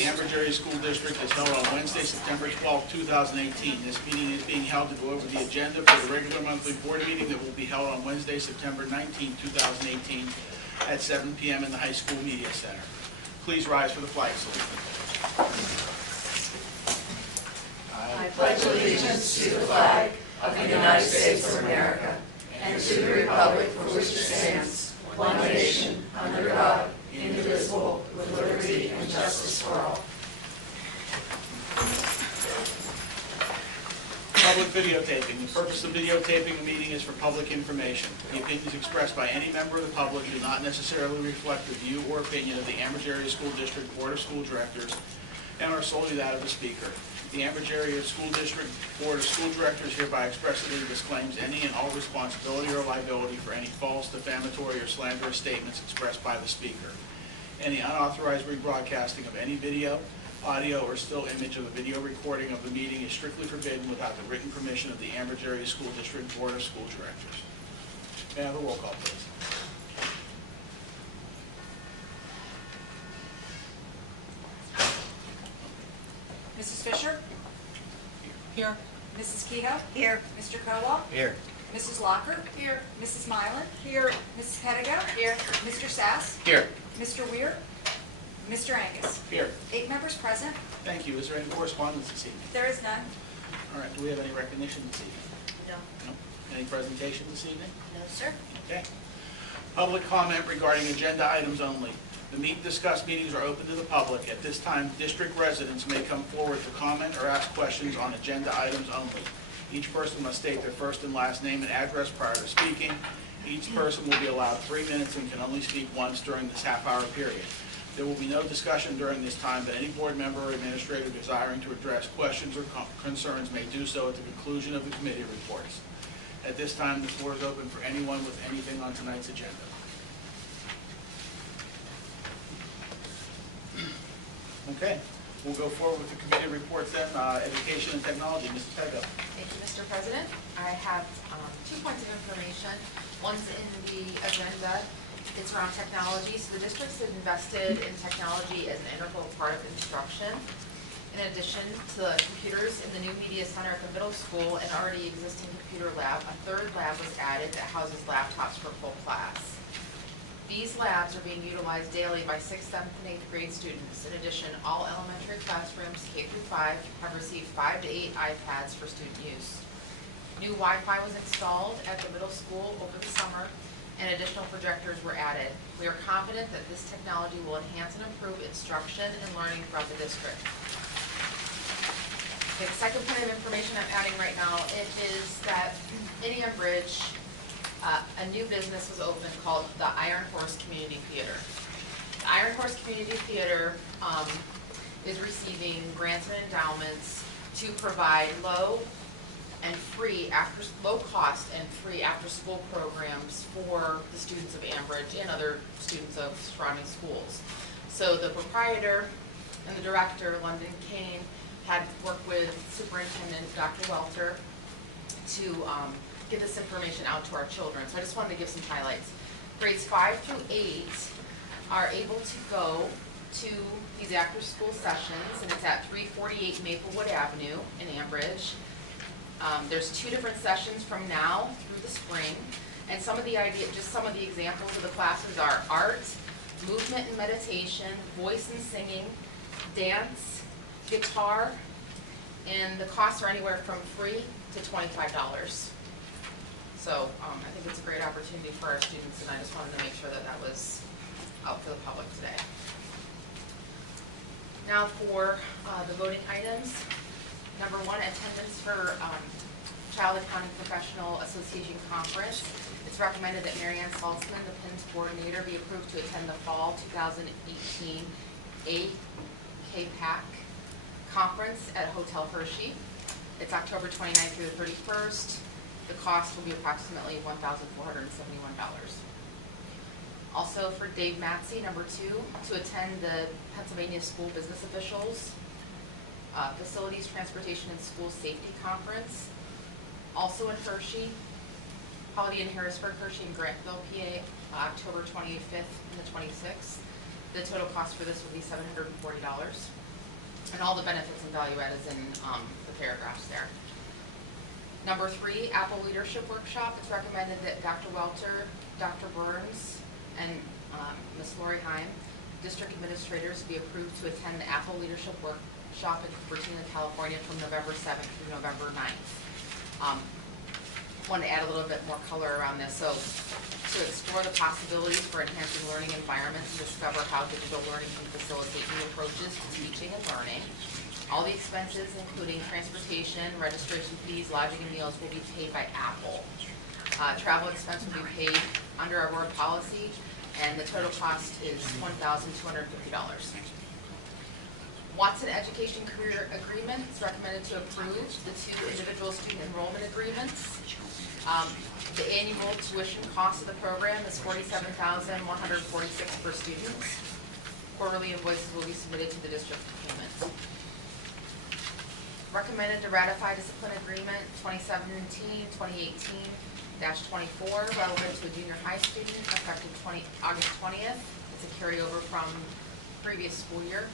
the Ambridge Area School District is held on Wednesday, September 12, 2018. This meeting is being held to go over the agenda for the regular monthly board meeting that will be held on Wednesday, September 19, 2018 at 7 p.m. in the High School Media Center. Please rise for the flag salute. I pledge allegiance to the flag of the United States of America and to the republic for which it stands, one nation, under God, indivisible, with liberty and justice for all. Public videotaping. The purpose of videotaping a meeting is for public information. The opinions expressed by any member of the public do not necessarily reflect the view or opinion of the Ambridge Area School District Board of School Directors and are solely that of the speaker. The Ambridge Area School District Board of School Directors hereby expressly disclaims any and all responsibility or liability for any false, defamatory, or slanderous statements expressed by the speaker. Any unauthorized rebroadcasting of any video, audio, or still image of a video recording of the meeting is strictly forbidden without the written permission of the Ambridge Area School District Board of School Directors. May I have a roll call, please? Mrs. Fisher? Here. Mrs. Kehoe? Here. Mr. Kowal? Here. Mrs. Locker? Here. Mrs. Mylan? Here. Mrs. Pettigo? Here. Mr. Sass? Here. Mr. Weir? Mr. Angus? Here. 8 members present. Thank you. Is there any correspondence this evening? There is none. All right. Do we have any recognition this evening? No. No. Any presentation this evening? No, sir. Okay. Public comment regarding agenda items only. The meet and discuss meetings are open to the public. At this time, district residents may come forward to comment or ask questions on agenda items only. Each person must state their first and last name and address prior to speaking. Each person will be allowed 3 minutes and can only speak once during this half-hour period. There will be no discussion during this time, but any board member or administrator desiring to address questions or concerns may do so at the conclusion of the committee reports. At this time, the floor is open for anyone with anything on tonight's agenda. Okay, we'll go forward with the committee reports then. Education and technology, Mrs. Pettigo. Thank you, Mr. President. I have 2 points of information. One's in the agenda. It's around technology. So the district's invested in technology as an integral part of instruction. In addition to the computers in the new media center at the middle school and already existing computer lab, a 3rd lab was added that houses laptops for full class. These labs are being utilized daily by 6th, 7th, and 8th grade students. In addition, all elementary classrooms, K through 5, have received 5 to 8 iPads for student use. New Wi-Fi was installed at the middle school over the summer, and additional projectors were added. We are confident that this technology will enhance and improve instruction and learning throughout the district. The second point of information I'm adding right now, it is that in Ambridge, a new business was opened called the Iron Horse Community Theater. The Iron Horse Community Theater is receiving grants and endowments to provide low cost and free after-school programs for the students of Ambridge and other students of surrounding schools. So the proprietor and the director, London Kane, had worked with Superintendent Dr. Welter to get this information out to our children. So I just wanted to give some highlights. Grades 5 through 8 are able to go to these after-school sessions, and it's at 348 Maplewood Avenue in Ambridge. There's 2 different sessions from now through the spring, and some of the examples of the classes are art, movement and meditation, voice and singing, dance, guitar, and the costs are anywhere from free to $25. So I think it's a great opportunity for our students, and I just wanted to make sure that that was out for the public today. Now for the voting items. Number 1, attendance for Child Accounting Professional Association Conference. It's recommended that Mary Ann Saltzman, the PINS coordinator, be approved to attend the Fall 2018 AKPAC Conference at Hotel Hershey. It's October 29th through the 31st. The cost will be approximately $1,471. Also for Dave Matsey, number 2, to attend the Pennsylvania School Business Officials Facilities, Transportation, and School Safety Conference. Also in Hershey, Holiday Inn Harrisburg, Hershey, and Grantville, PA, October 25th and the 26th. The total cost for this will be $740. and all the benefits and value add is in the paragraphs there. Number 3, Apple Leadership Workshop. It's recommended that Dr. Welter, Dr. Burns, and Ms. Lori Heim, district administrators, be approved to attend the Apple Leadership Workshop in Cupertino, California from November 7th through November 9th. Want to add a little bit more color around this. So to explore the possibilities for enhancing learning environments and discover how digital learning can facilitate new approaches to teaching and learning. All the expenses, including transportation, registration fees, lodging, and meals, will be paid by Apple. Travel expense will be paid under our board policy, and the total cost is $1,250. Watson Education Career Agreement is recommended to approve the 2 individual student enrollment agreements. The annual tuition cost of the program is $47,146 per student. Quarterly invoices will be submitted to the district for payment. Recommended to ratify discipline agreement 2017-2018-24 relevant to a junior high student effective August 20th. It's a carryover from previous school year.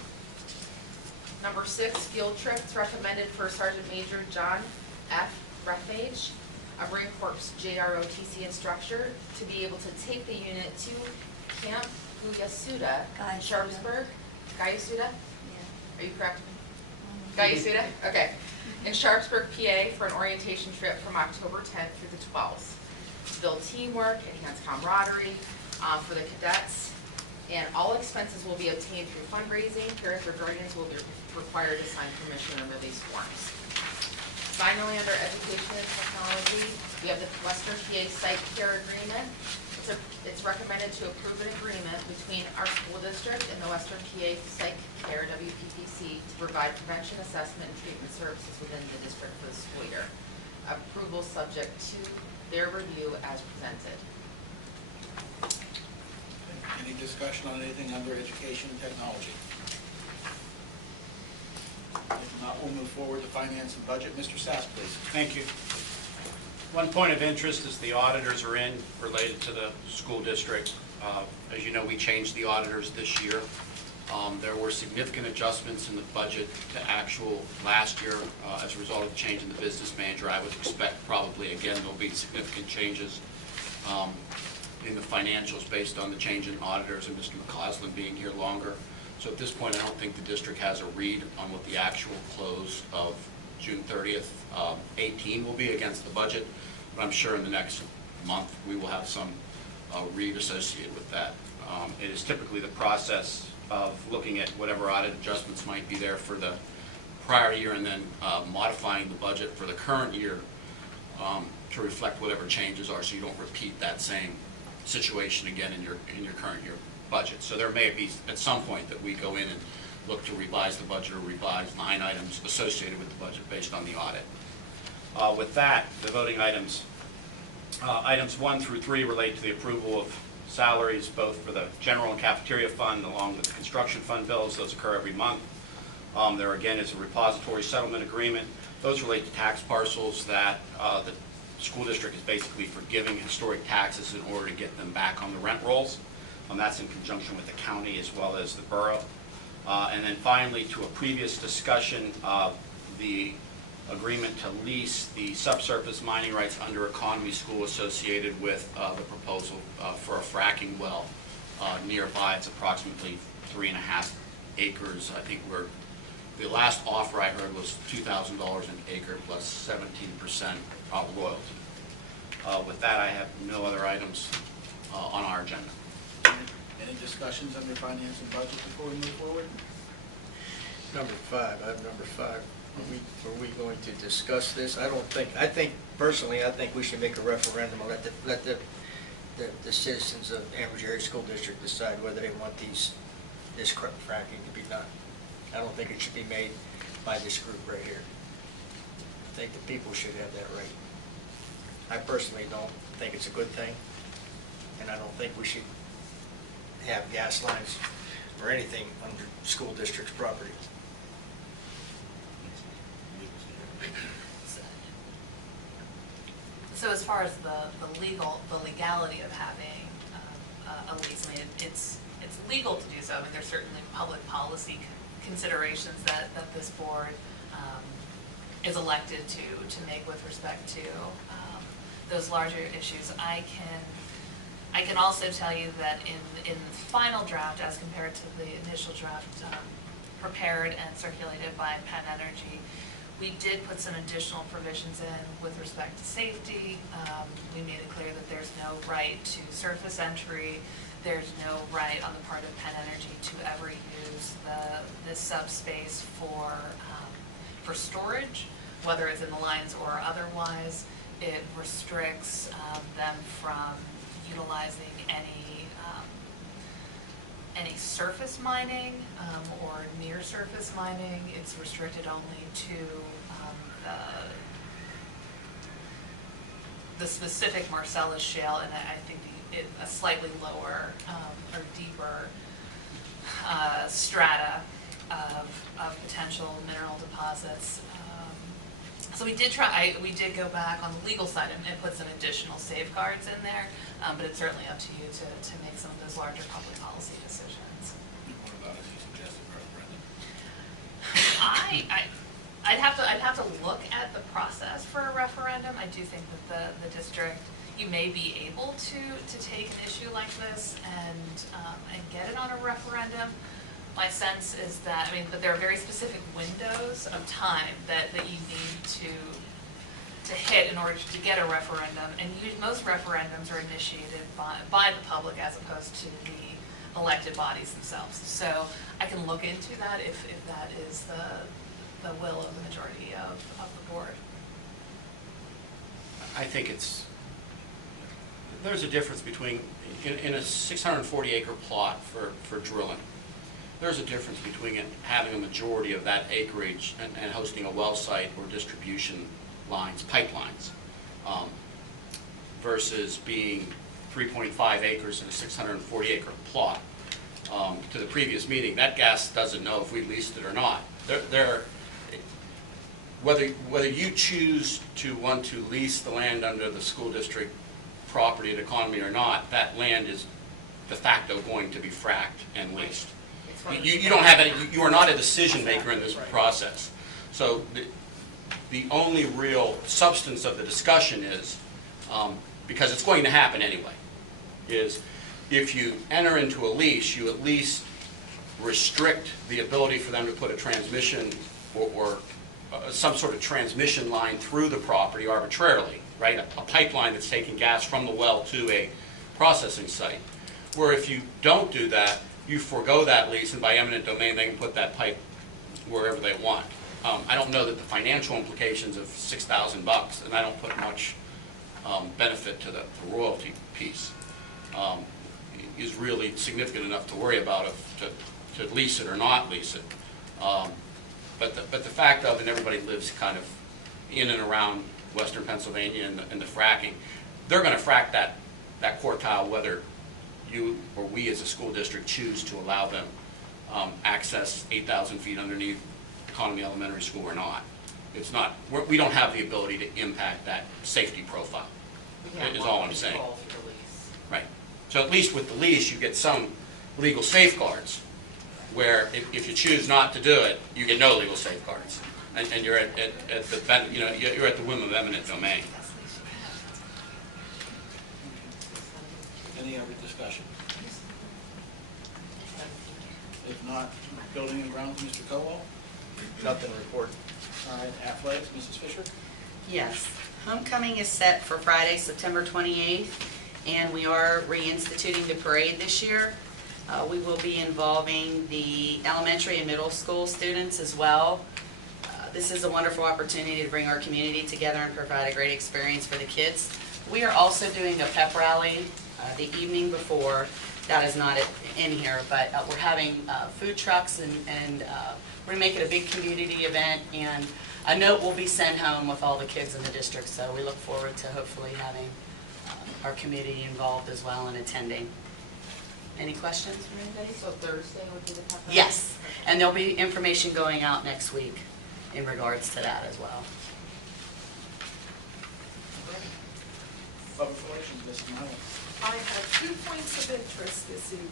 Number 6, field trip. It's recommended for Sergeant Major John F. Rethmage, a Marine Corps JROTC instructor, to be able to take the unit to Camp Guyasuda in Sharpsburg. Guyasuda? Yeah. Are you correct? Guyasuda? Okay. In Sharpsburg, PA, for an orientation trip from October 10th through the 12th. To build teamwork, enhance camaraderie for the cadets, and all expenses will be obtained through fundraising. Parents or guardians will be required to sign permission and release forms. Finally, under education and technology, we have the Western PA Site Care Agreement. It's recommended to approve an agreement between our school district and the Western PA Site Care, WPPC, to provide prevention, assessment, and treatment services within the district for the school year. Approval subject to their review as presented. Any discussion on anything under education and technology? If not, we'll move forward to finance and budget. Mr. Sass, please. Thank you. One point of interest is the auditors are in related to the school district. As you know, we changed the auditors this year. There were significant adjustments in the budget to actual last year as a result of the change in the business manager. I would expect probably again there'll be significant changes in the financials based on the change in auditors and Mr. McCausland being here longer. So at this point, I don't think the district has a read on what the actual close of June 30th, 18 will be against the budget, but I'm sure in the next month we will have some read associated with that. It is typically the process of looking at whatever audit adjustments might be there for the prior year and then modifying the budget for the current year to reflect whatever changes are, so you don't repeat that same situation again in your current year budget. So there may be at some point that we go in and look to revise the budget or revise line items associated with the budget based on the audit. With that, the voting items, items 1 through 3 relate to the approval of salaries both for the general and cafeteria fund along with the construction fund bills. Those occur every month. There again is a repository settlement agreement. Those relate to tax parcels that the school district is basically forgiving historic taxes in order to get them back on the rent rolls. That's in conjunction with the county as well as the borough. And then finally, to a previous discussion, the agreement to lease the subsurface mining rights under Economy School associated with the proposal for a fracking well nearby. It's approximately 3.5 acres. I think the last offer I heard was $2,000 an acre plus 17% royalty. With that, I have no other items on our agenda. Any discussions under finance and budget before we move forward? Number 5, I have number 5. Are we going to discuss this? I think personally, I think we should make a referendum and let the citizens of Ambridge Area School District decide whether they want this fracking to be done. I don't think it should be made by this group right here. I think the people should have that right. I personally don't think it's a good thing, and I don't think we should have gas lines or anything under school district's property. So as far as the legality of having a lease, I mean, it's legal to do so. I mean, there's certainly public policy considerations that this board is elected to make with respect to those larger issues. I can also tell you that in the final draft, as compared to the initial draft prepared and circulated by Penn Energy, we did put some additional provisions in with respect to safety. We made it clear that there's no right to surface entry. There's no right on the part of Penn Energy to ever use this subspace for storage, whether it's in the lines or otherwise. It restricts them from utilizing any surface mining or near surface mining. It's restricted only to the specific Marcellus shale, and I think a slightly lower or deeper strata of potential mineral deposits. So we did go back on the legal side and put some additional safeguards in there, but it's certainly up to you to make some of those larger public policy decisions. What about as you suggested, Brendan? I'd have to look at the process for a referendum. I do think that the district, you may be able to take an issue like this and get it on a referendum. My sense is that, but there are very specific windows of time that you need to hit in order to get a referendum, and most referendums are initiated by the public as opposed to the elected bodies themselves. So I can look into that if that is the will of the majority of the board. I think there's a difference between, in a 640 acre plot for drilling, there's a difference between having a majority of that acreage and hosting a well site or distribution lines, pipelines, versus being 3.5 acres in a 640 acre plot. To the previous meeting, that gas doesn't know if we leased it or not. Whether you choose to want to lease the land under the school district property and economy or not, that land is de facto going to be fracked and leased. You don't have any. You are not a decision maker in this process. So the only real substance of the discussion is, because it's going to happen anyway, is if you enter into a lease, you at least restrict the ability for them to put a transmission or some sort of transmission line through the property arbitrarily, right? A pipeline that's taking gas from the well to a processing site. Where if you don't do that, you forego that lease, and by eminent domain, they can put that pipe wherever they want. I don't know that the financial implications of $6,000, and I don't put much benefit to the royalty piece, is really significant enough to worry about to lease it or not lease it. But the fact of, and everybody lives kind of in and around western Pennsylvania and the fracking, they're going to frack that quartile whether you or we as a school district choose to allow them access 8,000 feet underneath Economy Elementary School or not. It's not, we don't have the ability to impact that safety profile, is all I'm saying. Right. So at least with the lease, you get some legal safeguards, where if you choose not to do it, you get no legal safeguards, and you're at the, you're at the whim of eminent domain. Any other discussion? If not, building and grounds, Mr. Cowell. Nothing to report. All right, athletics, Mrs. Fisher. Yes. Homecoming is set for Friday, September 28th, and we are reinstituting the parade this year. We will be involving the elementary and middle school students as well. This is a wonderful opportunity to bring our community together and provide a great experience for the kids. We are also doing a pep rally the evening before. That is not in here, but we're having food trucks and we're going to make it a big community event, and a note will be sent home with all the kids in the district, so we look forward to hopefully having our community involved as well and attending. Any questions from anybody? So Thursday would be the pep rally? Yes, and there'll be information going out next week in regards to that as well. Public relations, Mrs. Mylan. I have 2 points of interest this evening.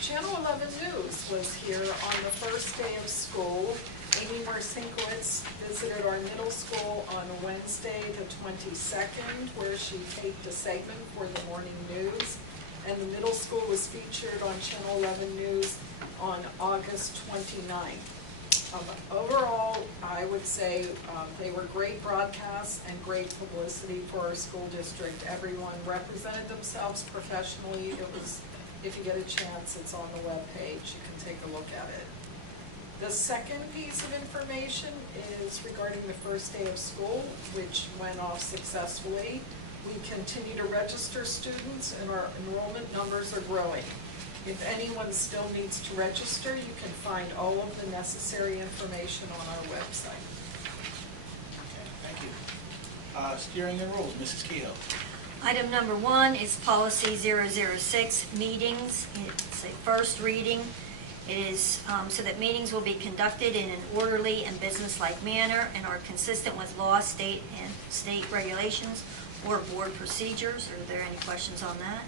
Channel 11 News was here on the first day of school. Amy Marcinkowitz visited our middle school on Wednesday, the 22nd, where she taped a segment for the morning news. And the middle school was featured on Channel 11 News on August 29th. Overall, I would say they were great broadcasts and great publicity for our school district. Everyone represented themselves professionally. It was, if you get a chance, it's on the webpage. You can take a look at it. The second piece of information is regarding the first day of school, which went off successfully. We continue to register students, and our enrollment numbers are growing. If anyone still needs to register, you can find all of the necessary information on our website. Okay, thank you. Steering and rules, Mrs. Kehoe. Item number 1 is policy 006, meetings. It's a first reading. It is so that meetings will be conducted in an orderly and businesslike manner and are consistent with law, state regulations or board procedures. Are there any questions on that?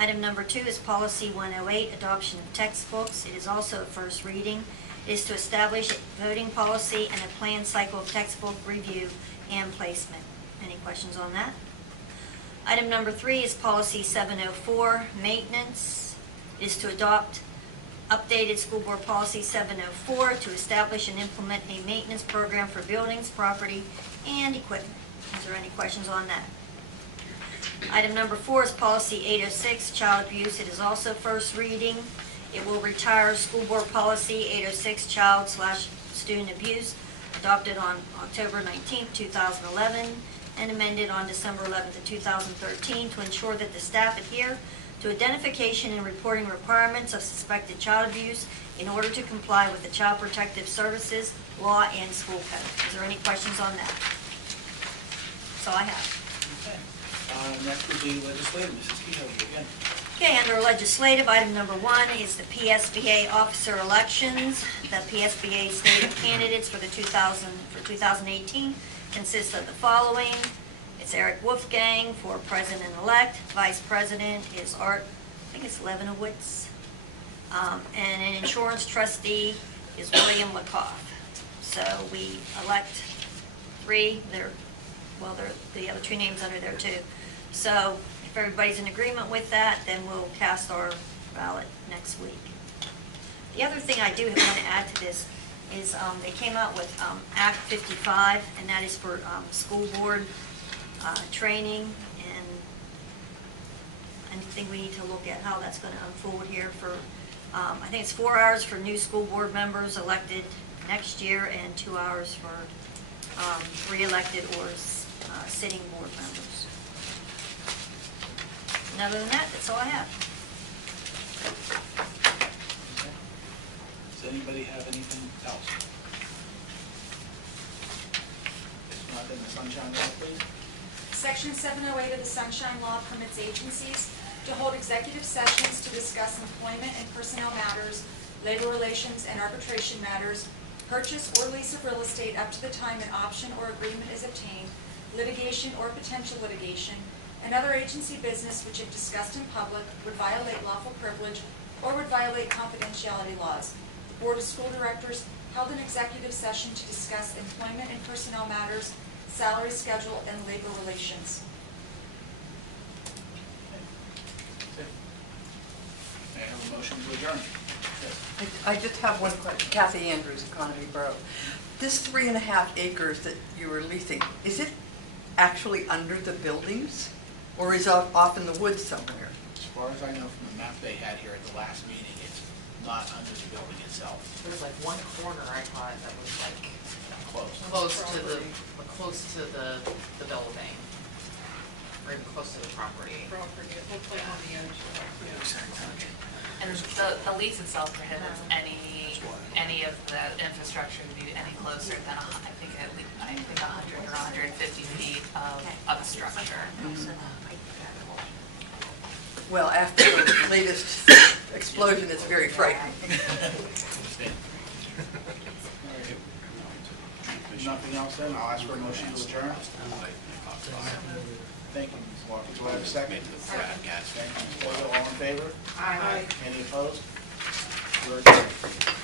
Item number 2 is policy 108, adoption of textbooks. It is also a first reading. It is to establish a voting policy and a planned cycle of textbook review and placement. Any questions on that? Item number 3 is policy 704, maintenance. It is to adopt updated school board policy 704 to establish and implement a maintenance program for buildings, property, and equipment. Is there any questions on that? Item number 4 is policy 806, child abuse. It is also first reading. It will retire school board policy 806, child/student abuse, adopted on October 19, 2011, and amended on December 11, 2013, to ensure that the staff adhere to identification and reporting requirements of suspected child abuse in order to comply with the Child Protective Services law and school code. Is there any questions on that? That's all I have. Okay. Next would be legislative, Mrs. Kehoe, you again. Okay, under legislative, item number 1 is the PSBA officer elections. The PSBA slate of candidates for 2018 consists of the following. It's Eric Wolfgang for president-elect. Vice president is Art, I think it's Levinowitz. And an insurance trustee is William Lakoff. So we elect 3. The other 2 names under there too. So if everybody's in agreement with that, then we'll cast our ballot next week. The other thing I do want to add to this is they came out with Act 55, and that is for school board training, and I think we need to look at how that's going to unfold here for, I think it's 4 hours for new school board members elected next year, and 2 hours for re-elected or sitting board members. And other than that, that's all I have. Okay. Does anybody have anything else? If not, then the sunshine law, please. Section 708 of the Sunshine Law permits agencies to hold executive sessions to discuss employment and personnel matters, labor relations and arbitration matters, purchase or lease of real estate up to the time an option or agreement is obtained, litigation or potential litigation, and other agency business which, if discussed in public, would violate lawful privilege or would violate confidentiality laws. The Board of School Directors held an executive session to discuss employment and personnel matters, salary schedule, and labor relations. May I have a motion to adjourn? Yes. I just have one question. Kathy Andrews, Economy Borough. This 3.5 acres that you were leasing, is it actually under the buildings, or is it off in the woods somewhere? As far as I know from the map they had here at the last meeting, it's not under the building itself. There was like one corner I thought that was like Close. close to the building, or even close to the property. Property, it looked like on the edge. And the lease itself prohibits any of the infrastructure to be any closer than, I think 100 or 150 feet of a structure. Well, after the latest explosion, it's very frightening. Nothing else then, I'll ask for a motion to adjourn. Thank you, Ms. Walker. Do I have a second? Made the frat, yes. Thank you, Ms. Boyle. All in favor? Aye. Any opposed? We're adjourned.